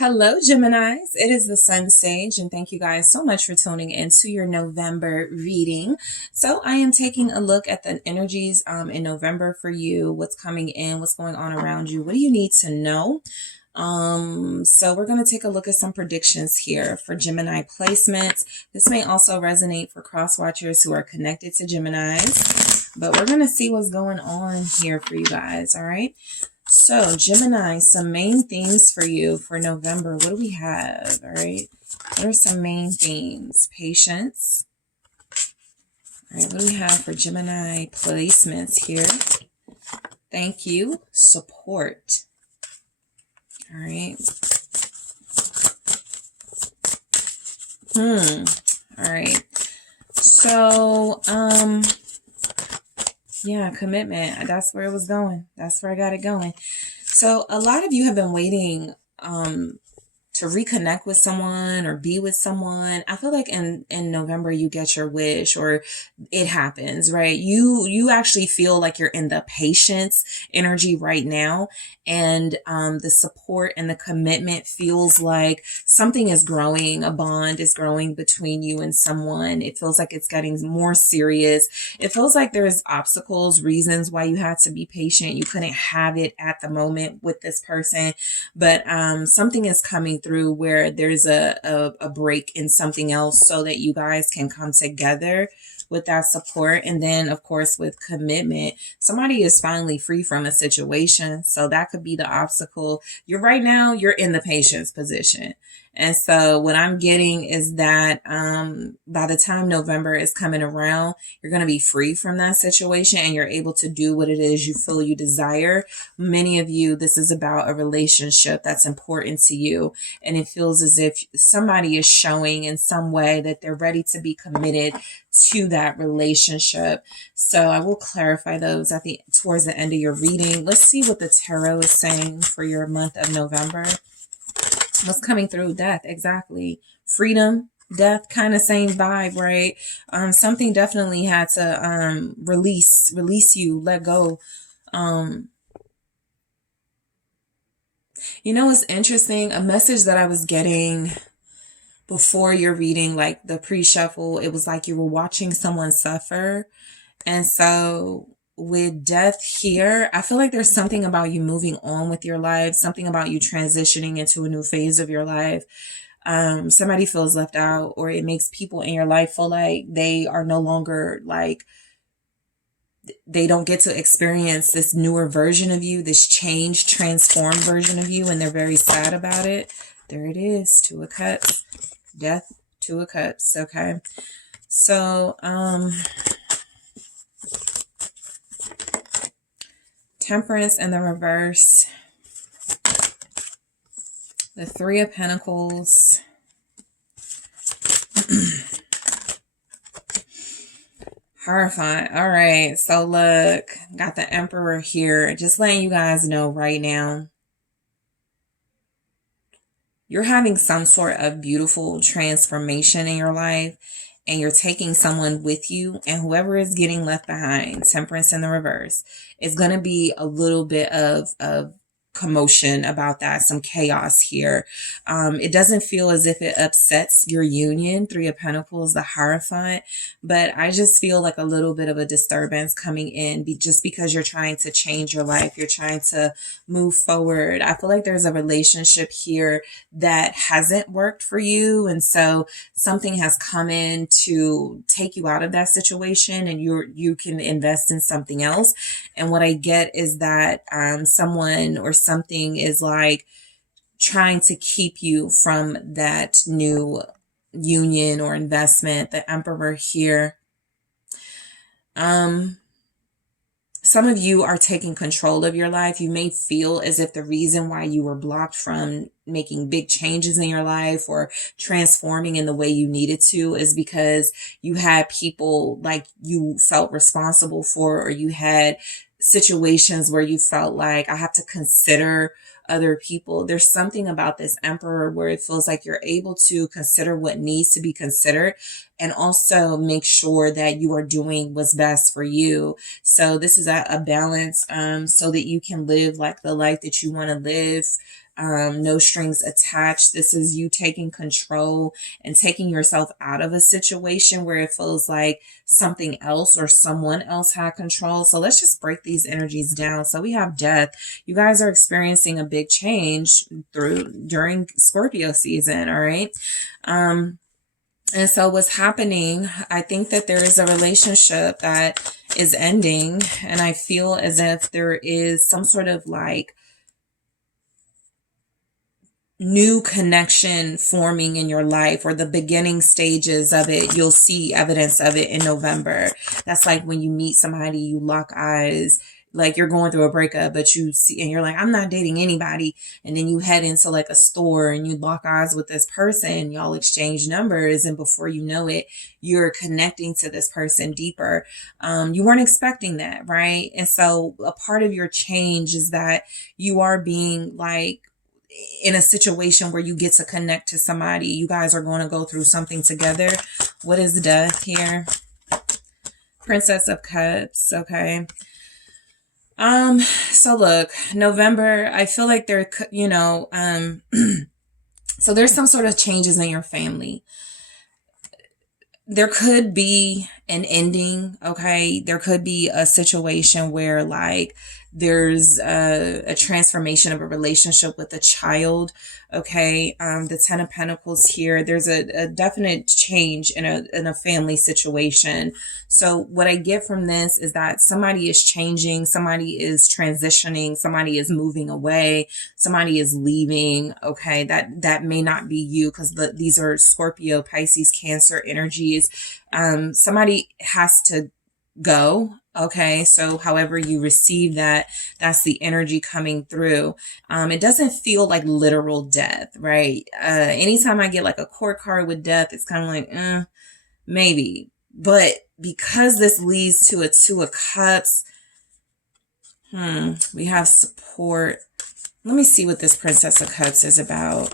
Hello, Geminis. It is the SunSage, and thank you guys so much for tuning in to your November reading. So I am taking a look at the energies in November for you, what's coming in, what's going on around you, what do you need to know? So we're going to take a look at some predictions here for Gemini placements. This may also resonate for cross watchers who are connected to Geminis, but we're going to see what's going on here for you guys. All right. So Gemini, some main themes for you for November. What do we have? All right. What are some main themes? Patience. All right. What do we have for Gemini placements here? Thank you. Support. All right. All right. So, yeah, commitment. That's where it was going. That's where I got it going. So a lot of you have been waiting to reconnect with someone or be with someone. I feel like in November you get your wish or it happens, right? You actually feel like you're in the patience energy right now, and the support and the commitment feels like something is growing, a bond is growing between you and someone. It feels like it's getting more serious. It feels like there's obstacles, reasons why you had to be patient. You couldn't have it at the moment with this person, but something is coming through where there's a break in something else so that you guys can come together with that support. And then of course with commitment, somebody is finally free from a situation. So that could be the obstacle. Right now you're in the patience position. And so what I'm getting is that by the time November is coming around, you're going to be free from that situation and you're able to do what it is you feel you desire. Many of you, this is about a relationship that's important to you. And it feels as if somebody is showing in some way that they're ready to be committed to that relationship. So I will clarify those towards the end of your reading. Let's see what the tarot is saying for your month of November. What's coming through? Death, exactly. Freedom, death, kind of same vibe, right? Something definitely had to release you, let go. You know what's interesting? A message that I was getting before your reading, like the pre-shuffle, it was like you were watching someone suffer. And so with death here, I feel like there's something about you moving on with your life, something about you transitioning into a new phase of your life. Somebody feels left out, or it makes people in your life feel like they are no longer like, they don't get to experience this newer version of you, this changed, transformed version of you, and they're very sad about it. There it is, Two of Cups. Death, Two of Cups. Okay. So, Temperance in the reverse. The Three of Pentacles. Horrifying. All right. So look, got the Emperor here. Just letting you guys know right now, you're having some sort of beautiful transformation in your life, and you're taking someone with you, and whoever is getting left behind, Temperance in the reverse, is going to be a little bit of commotion about that, some chaos here. It doesn't feel as if it upsets your union, Three of Pentacles, the Hierophant, but I just feel like a little bit of a disturbance coming in just because you're trying to change your life, you're trying to move forward. I feel like there's a relationship here that hasn't worked for you, and so something has come in to take you out of that situation, and you can invest in something else. And what I get is that someone or something is like trying to keep you from that new union or investment. The Emperor here. Some of you are taking control of your life. You may feel as if the reason why you were blocked from making big changes in your life or transforming in the way you needed to is because you had people like you felt responsible for, or you had situations where you felt like, I have to consider other people. There's something about this Emperor where it feels like you're able to consider what needs to be considered and also make sure that you are doing what's best for you. So this is a balance so that you can live like the life that you want to live. no strings attached. This is you taking control and taking yourself out of a situation where it feels like something else or someone else had control. So let's just break these energies down. So we have death. You guys are experiencing a big change during Scorpio season. All right. And so what's happening, I think that there is a relationship that is ending, and I feel as if there is some sort of like new connection forming in your life, or the beginning stages of it. You'll see evidence of it in November. That's like when you meet somebody, you lock eyes, like you're going through a breakup, but you see, and you're like, I'm not dating anybody. And then you head into like a store and you lock eyes with this person, y'all exchange numbers. And before you know it, you're connecting to this person deeper. You weren't expecting that, right? And so a part of your change is that you are being like in a situation where you get to connect to somebody. You guys are going to go through something together. What is death here? Princess of Cups. Okay. So look, November, I feel like there, so there's some sort of changes in your family. There could be an ending. Okay. There could be a situation where like there's a transformation of a relationship with a child. Okay. The 10 of Pentacles here, there's a definite change in a family situation. So what I get from this is that somebody is changing, somebody is transitioning, somebody is moving away, somebody is leaving. Okay. That may not be you, because these are Scorpio, Pisces, Cancer energies. Somebody has to go. Okay. So however you receive that, that's the energy coming through. It doesn't feel like literal death, right? Anytime I get like a court card with death, it's kind of like, maybe. But because this leads to a 2 of Cups, we have support. Let me see what this Princess of Cups is about.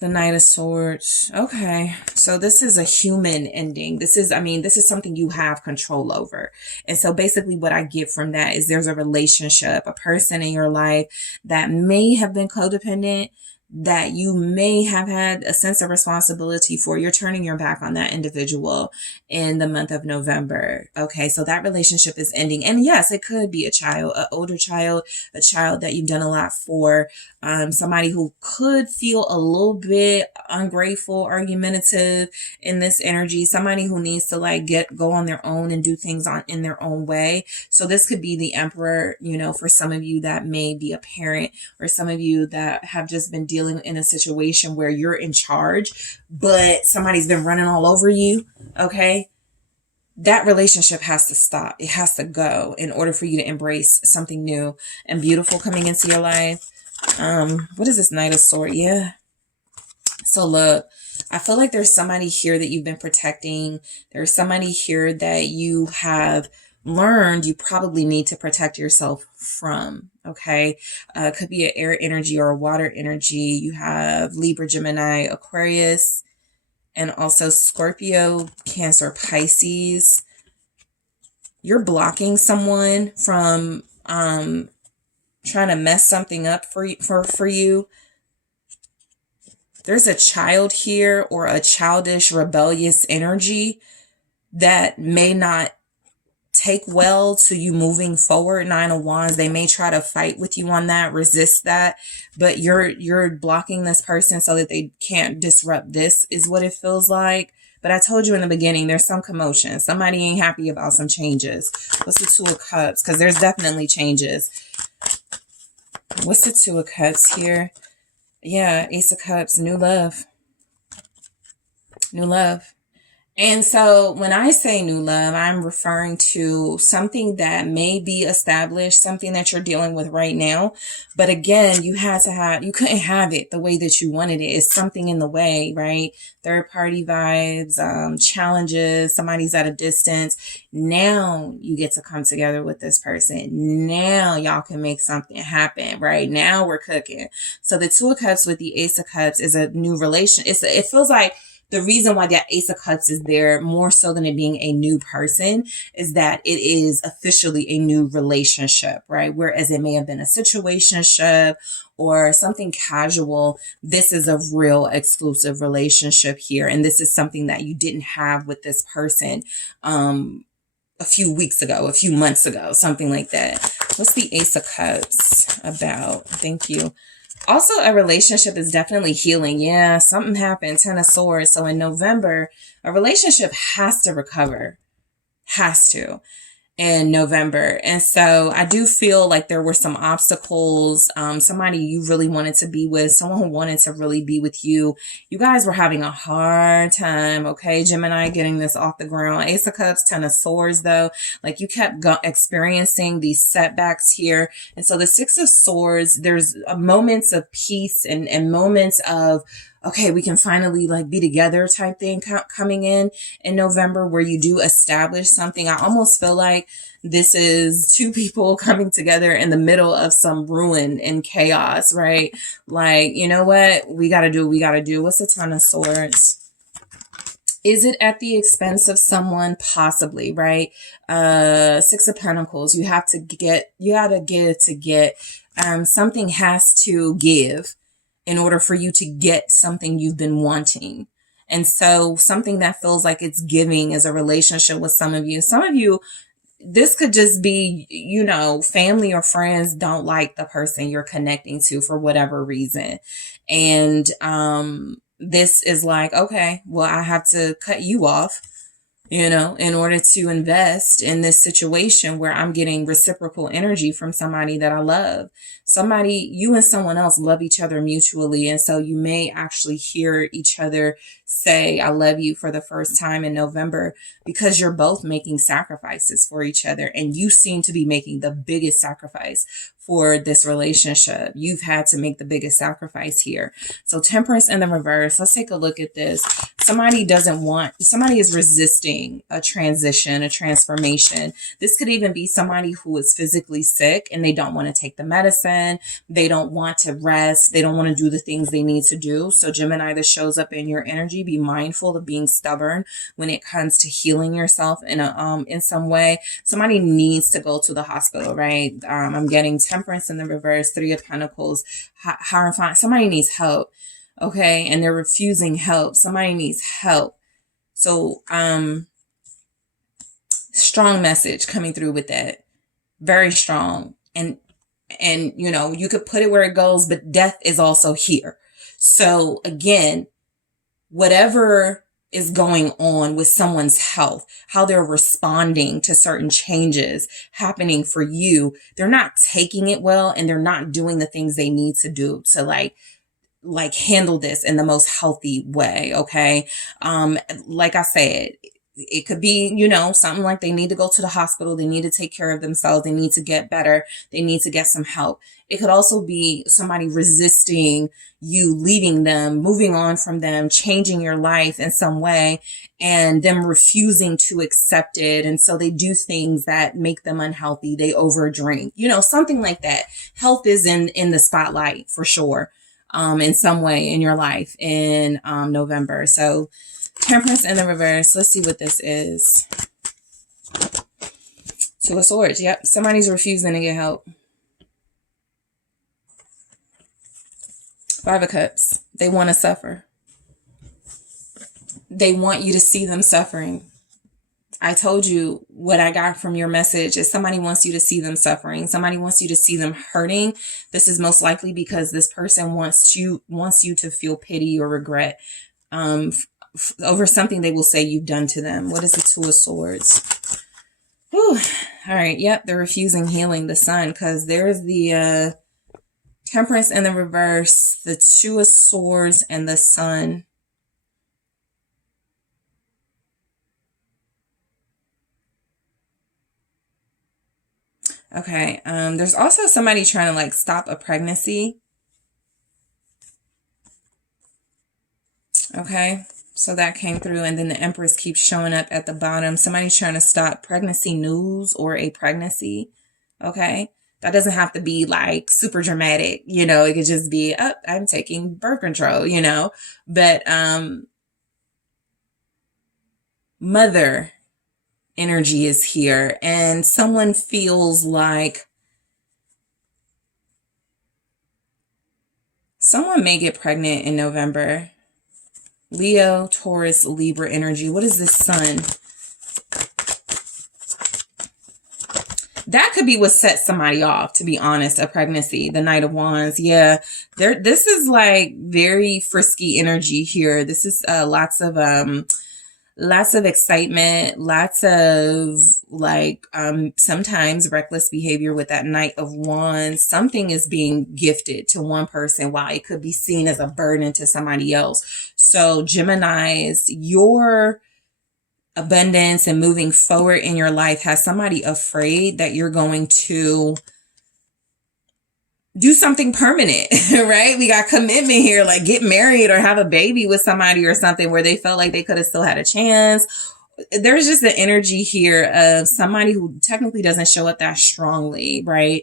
The Knight of Swords. Okay. So this is a human ending. This is something you have control over. And so basically what I get from that is there's a relationship, a person in your life that may have been codependent, that you may have had a sense of responsibility for. You're turning your back on that individual in the month of November. Okay. So that relationship is ending. And yes, it could be a child, an older child, a child that you've done a lot for, somebody who could feel a little bit ungrateful, argumentative in this energy, somebody who needs to like go on their own and do things in their own way. So this could be the Emperor, for some of you that may be a parent, or some of you that have just been dealing in a situation where you're in charge, but somebody's been running all over you. Okay. That relationship has to stop. It has to go in order for you to embrace something new and beautiful coming into your life. What is this Knight of Swords? Yeah. So look, I feel like there's somebody here that you've been protecting. There's somebody here that you have learned you probably need to protect yourself from. Okay. Could be an air energy or a water energy. You have Libra, Gemini, Aquarius, and also Scorpio, Cancer, Pisces. You're blocking someone from, trying to mess something up for you. There's a child here, or a childish, rebellious energy that may not take well to you moving forward. 9 of Wands. They may try to fight with you on that, resist that, but you're blocking this person so that they can't disrupt this, is what it feels like. But I told you in the beginning, there's some commotion. Somebody ain't happy about some changes. What's the 2 of Cups? Because there's definitely changes. What's the 2 of Cups here? Yeah, Ace of Cups, new love. New love. And so when I say new love, I'm referring to something that may be established, something that you're dealing with right now. But again, you couldn't have it the way that you wanted it. It's something in the way, right? Third party vibes, challenges, somebody's at a distance. Now you get to come together with this person. Now y'all can make something happen, right? Now we're cooking. So the 2 of Cups with the Ace of Cups is a new relation. It feels like the reason why that Ace of Cups is there more so than it being a new person is that it is officially a new relationship, right? Whereas it may have been a situationship or something casual, this is a real exclusive relationship here. And this is something that you didn't have with this person a few weeks ago, a few months ago, something like that. What's the Ace of Cups about? Thank you. Also, a relationship is definitely healing. Yeah, something happened. Ten of Swords. So in November, a relationship has to recover. Has to. In November. And so I do feel like there were some obstacles. Somebody you really wanted to be with, someone who wanted to really be with you. You guys were having a hard time. Okay. Gemini, getting this off the ground. Ace of Cups, Ten of Swords though. Like you kept experiencing these setbacks here. And so the Six of Swords, there's moments of peace and moments of, okay, we can finally like be together type thing coming in November where you do establish something. I almost feel like this is two people coming together in the middle of some ruin and chaos, right? Like, you know what? We got to do what we got to do. What's the Ten of Swords? Is it at the expense of someone? Possibly, right? Six of Pentacles. You got to give to get. Something has to give in order for you to get something you've been wanting. And so something that feels like it's giving is a relationship with some of you. Some of you, this could just be, you know, family or friends don't like the person you're connecting to for whatever reason. And this is like, okay, well, I have to cut you off, you know, in order to invest in this situation where I'm getting reciprocal energy from somebody that I love. Somebody, you and someone else love each other mutually. And so you may actually hear each other say, I love you for the first time in November because you're both making sacrifices for each other. And you seem to be making the biggest sacrifice for this relationship. You've had to make the biggest sacrifice here. So Temperance in the reverse. Let's take a look at this. Somebody is resisting a transition, a transformation. This could even be somebody who is physically sick and they don't want to take the medicine. They don't want to rest. They don't want to do the things they need to do. So Gemini, this shows up in your energy. Be mindful of being stubborn when it comes to healing yourself in some way. Somebody needs to go to the hospital, right? I'm getting Temperance in the reverse, Three of Pentacles, Hierophant. Somebody needs help. Okay. And they're refusing help. Somebody needs help. So, strong message coming through with that. Very strong. And, you know, you could put it where it goes, but death is also here. So again, whatever is going on with someone's health, how they're responding to certain changes happening for you, they're not taking it well and they're not doing the things they need to do to like handle this in the most healthy way. Okay. Like I said, it could be, you know, something like they need to go to the hospital. They need to take care of themselves. They need to get better. They need to get some help. It could also be somebody resisting you, leaving them, moving on from them, changing your life in some way, and them refusing to accept it. And so they do things that make them unhealthy. They overdrink, you know, something like that. Health is in the spotlight for sure, in some way in your life in November. So Temperance in the reverse. Let's see what this is. Two of Swords. Yep. Somebody's refusing to get help. Five of Cups. They want to suffer. They want you to see them suffering. I told you what I got from your message is somebody wants you to see them suffering. Somebody wants you to see them hurting. This is most likely because this person wants you to feel pity or regret over something they will say you've done to them. What is the Two of Swords? Whew. All right. Yep. They're refusing healing the Sun because there's the Temperance in the reverse, the Two of Swords and the Sun. Okay. There's also somebody trying to like stop a pregnancy. Okay. So that came through, and then the Empress keeps showing up at the bottom. Somebody's trying to stop pregnancy news or a pregnancy. Okay. That doesn't have to be like super dramatic. You know, it could just be, oh, I'm taking birth control, you know, but, mother energy is here, and someone feels like someone may get pregnant in November. Leo, Taurus, Libra energy. What is this sun? That could be what sets somebody off, to be honest, a pregnancy. The Knight of Wands. Yeah. This is like very frisky energy here. This is lots of excitement, lots of like sometimes reckless behavior with that Knight of Wands. Something is being gifted to one person while it could be seen as a burden to somebody else. So Geminis, your abundance and moving forward in your life has somebody afraid that you're going to do something permanent, right? We got commitment here, like get married or have a baby with somebody or something where they felt like they could have still had a chance. There's just the energy here of somebody who technically doesn't show up that strongly, right?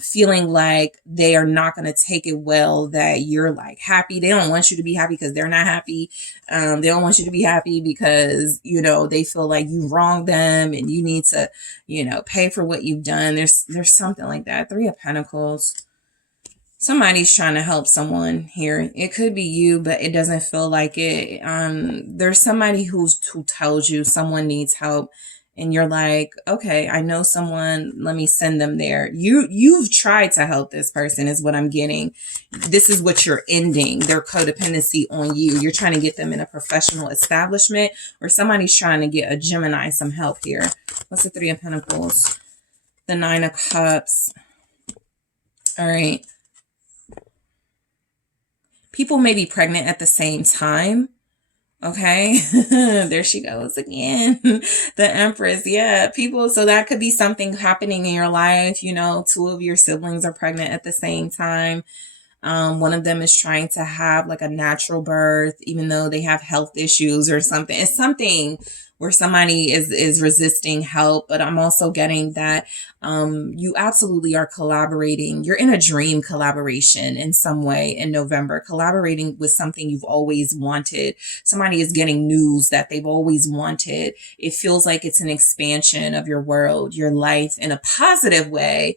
Feeling like they are not going to take it well, that you're like happy. They don't want you to be happy because they're not happy. They don't want you to be happy because, you know, they feel like you wronged them and you need to, you know, pay for what you've done. There's something like that. Three of Pentacles. Somebody's trying to help someone here. It could be you, but it doesn't feel like it. There's somebody who tells you someone needs help. And you're like, okay, I know someone, let me send them there. You've tried to help this person is what I'm getting. This is what you're ending, their codependency on you. You're trying to get them in a professional establishment, or somebody's trying to get a Gemini some help here. What's the Three of Pentacles? The Nine of Cups. All right. People may be pregnant at the same time. Okay, there she goes again. The Empress. Yeah, people. So that could be something happening in your life. You know, two of your siblings are pregnant at the same time. One of them is trying to have like a natural birth, even though they have health issues or something. It's something where somebody is resisting help. But I'm also getting that you absolutely are collaborating. You're in a dream collaboration in some way in November, collaborating with something you've always wanted. Somebody is getting news that they've always wanted. It feels like it's an expansion of your world, your life in a positive way,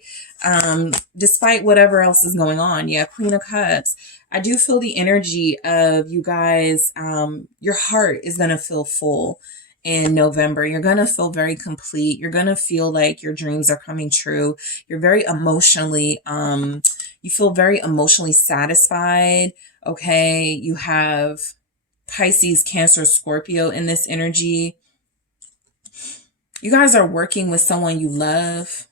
despite whatever else is going on. Yeah, Queen of Cups. I do feel the energy of you guys. Your heart is going to feel full in November. You're going to feel very complete. You're going to feel like your dreams are coming true. You're very emotionally, you feel very emotionally satisfied. Okay. You have Pisces, Cancer, Scorpio in this energy. You guys are working with someone you love,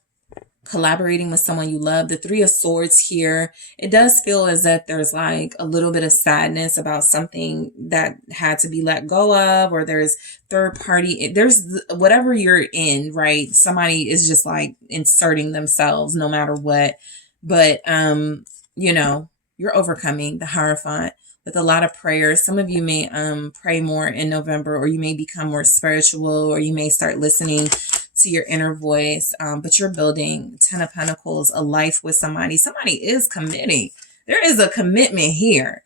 collaborating with someone you love. The Three of Swords here, it does feel as if there's like a little bit of sadness about something that had to be let go of, or there's third party, there's whatever you're in, right? Somebody is just like inserting themselves no matter what. But, you know, you're overcoming the Hierophant with a lot of prayers. Some of you may pray more in November, or you may become more spiritual, or you may start listening to your inner voice, but you're building Ten of Pentacles, a life with somebody. Somebody is committing. There is a commitment here.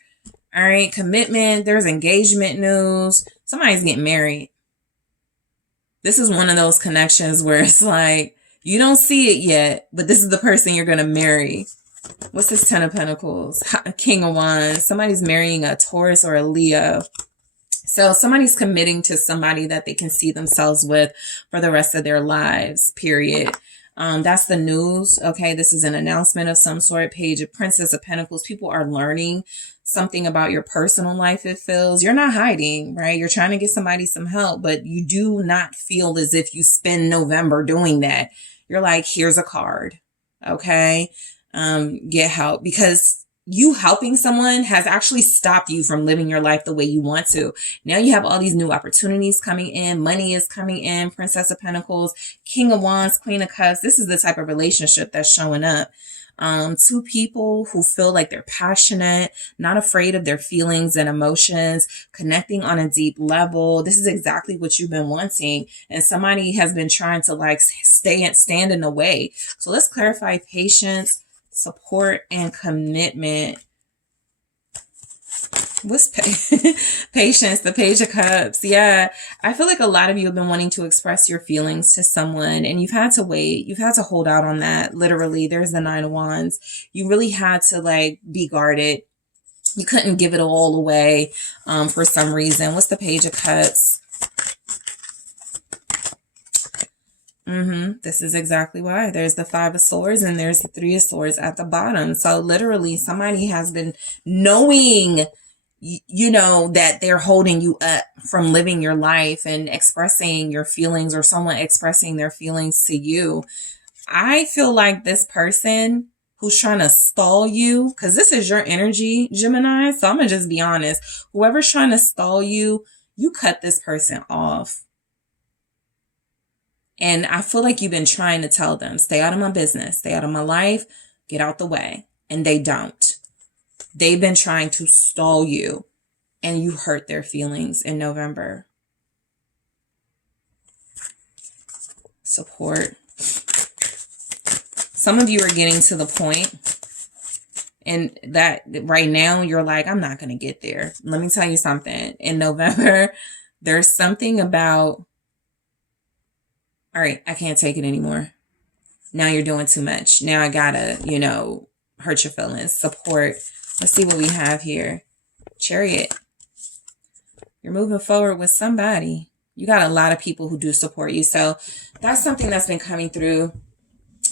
All right, commitment. There's engagement news. Somebody's getting married. This is one of those connections where it's like, you don't see it yet, but this is the person you're going to marry. What's this Ten of Pentacles? King of Wands. Somebody's marrying a Taurus or a Leo. So somebody's committing to somebody that they can see themselves with for the rest of their lives, period. That's the news. Okay, this is an announcement of some sort. Page of Princess of Pentacles. People are learning something about your personal life, it feels. You're not hiding, right? You're trying to get somebody some help, but you do not feel as if you spend November doing that. You're like, here's a card. Okay, get help, because you helping someone has actually stopped you from living your life the way you want to. Now you have all these new opportunities coming in. Money is coming in. Princess of Pentacles, King of Wands, Queen of Cups. This is the type of relationship that's showing up. Two people who feel like they're passionate, not afraid of their feelings and emotions, connecting on a deep level. This is exactly what you've been wanting. And somebody has been trying to like stand in the way. So let's clarify patience, support, and commitment. What's patience, the Page of Cups. Yeah. I feel like a lot of you have been wanting to express your feelings to someone and you've had to wait. You've had to hold out on that. Literally, there's the Nine of Wands. You really had to like be guarded. You couldn't give it all away for some reason. What's the Page of Cups? This is exactly why. There's the Five of Swords and there's the Three of Swords at the bottom. So literally somebody has been knowing, you know, that they're holding you up from living your life and expressing your feelings, or someone expressing their feelings to you. I feel like this person who's trying to stall you, because this is your energy, Gemini. So I'm going to just be honest. Whoever's trying to stall you, you cut this person off. And I feel like you've been trying to tell them, stay out of my business, stay out of my life, get out the way. And they don't. They've been trying to stall you and you hurt their feelings in November. Support. Some of you are getting to the point and that right now you're like, I'm not going to get there. Let me tell you something. In November, there's something about, all right, I can't take it anymore. Now you're doing too much. Now I gotta, you know, hurt your feelings. Support. Let's see what we have here. Chariot. You're moving forward with somebody. You got a lot of people who do support you. So that's something that's been coming through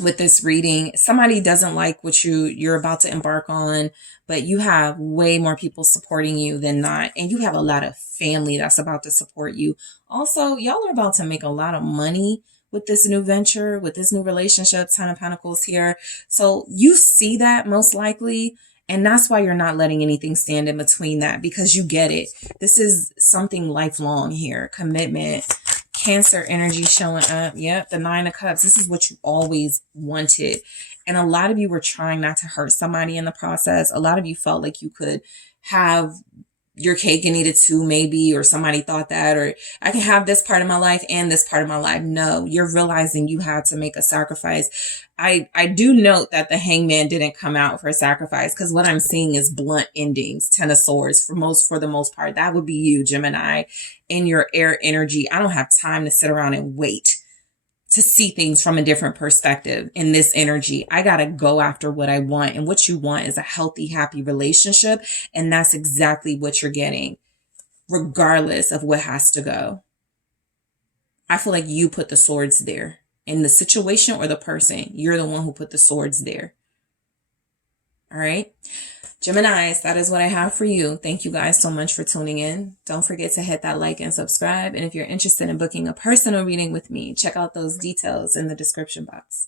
with this reading. Somebody doesn't like what you're about to embark on, but you have way more people supporting you than not. And you have a lot of family that's about to support you. Also, y'all are about to make a lot of money with this new venture, with this new relationship. Ten of Pentacles here. So you see that most likely. And that's why you're not letting anything stand in between that, because you get it. This is something lifelong here. Commitment. Cancer energy showing up. Yep, the Nine of Cups. This is what you always wanted. And a lot of you were trying not to hurt somebody in the process. A lot of you felt like you could have your cake and eat it too, maybe, or somebody thought that, or I can have this part of my life and this part of my life. No, you're realizing you had to make a sacrifice. I do note that the Hangman didn't come out for a sacrifice, because what I'm seeing is blunt endings. Ten of Swords for the most part. That would be you, Gemini, in your air energy. I don't have time to sit around and wait to see things from a different perspective in this energy. I got to go after what I want. And what you want is a healthy, happy relationship. And that's exactly what you're getting, regardless of what has to go. I feel like you put the swords there in the situation or the person. You're the one who put the swords there. All right. Geminis, that is what I have for you. Thank you guys so much for tuning in. Don't forget to hit that like and subscribe. And if you're interested in booking a personal reading with me, check out those details in the description box.